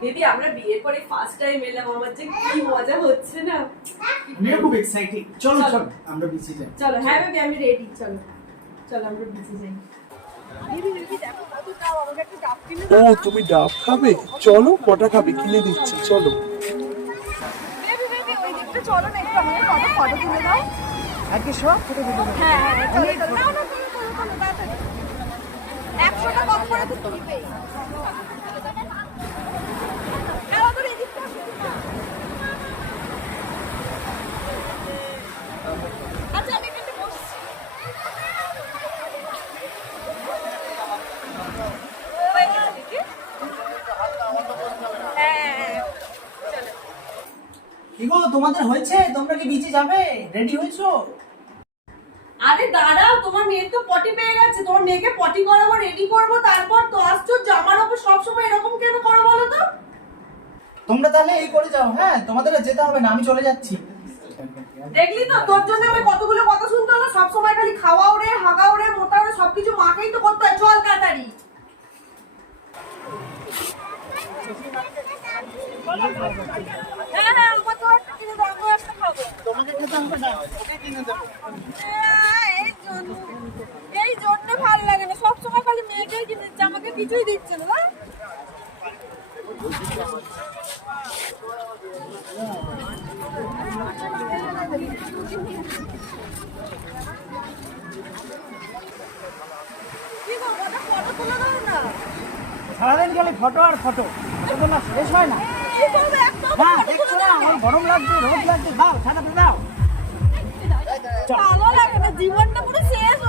দিদি আমরা বিয়ের পরে ফার্স্ট টাইম এলাম, আমার যে কি মজা হচ্ছে না। আমিও খুব এক্সাইটেড। চলো চলো আমরা বিচে যাই। চলো হ্যাঁ বেবি আমি রেডি, চলো চলো আমরা বিচে যাই। ও তুমি ডাব খাবে? চলো কটা খাবে কিনে দিচ্ছি চলো। চলো না একটু আমাকে ফটো তুলে দাও। আজকে সব ফটো তুলে দেবো। হ্যাঁ হ্যাঁ চলো চলো, না না চলো তাড়াতাড়ি 100 টাকা কম করে তো তুলবে। আচ্ছা আমি একটু বসছি। কি গো তোমাদের হয়েছে? তোমরা কি বিচে যাবে? রেডি হয়েছো? আরে দাঁড়াও, তোমার মেয়ে তো পটি পেয়ে গেছে, তোমার মেয়েকে পটি করাবো, রেডি করবো, তারপর তো আশ্চর্য আমার ওপর সবসময় এরকম কেন করো বলো তো? তোমরা তাহলে এই করে যাও। হ্যাঁ তোমাদের আর যেতে হবে না, আমি চলে যাচ্ছি। দেখলি তো তোর জন্য আমি কতগুলো কথা শুনতে হলো, সবসময় খালি খাওয়াও রে হাগাও রে মোটাও রে সবকিছু মাকেই তো করতে হয়। চল তাড়াতাড়ি। হ্যাঁ হ্যাঁ আমার তো একটা কিনে দাও, আমি একটা খাবো। তোমাকে খেতে হবে না, ওকে কিনে দেবো। এই জন্য ভালো লাগে না, সবসময় খালি মেয়েটাই কিনে দিচ্ছে, আমাকে কিছুই দিচ্ছে না। কি গো, ওটা ফটো তুলে দাও না। সারাদিন খালি ফটো আর ফটো, ফটো না শেষ হয় না। কি করবে, একটা হ্যাঁ ফটো দেখছো তুলে না দাও। আমার গরম লাগছে, রোদ লাগছে, দাও ছাড়াতে দাও। ভালো লাগে না, জীবনটা পুরো শেষ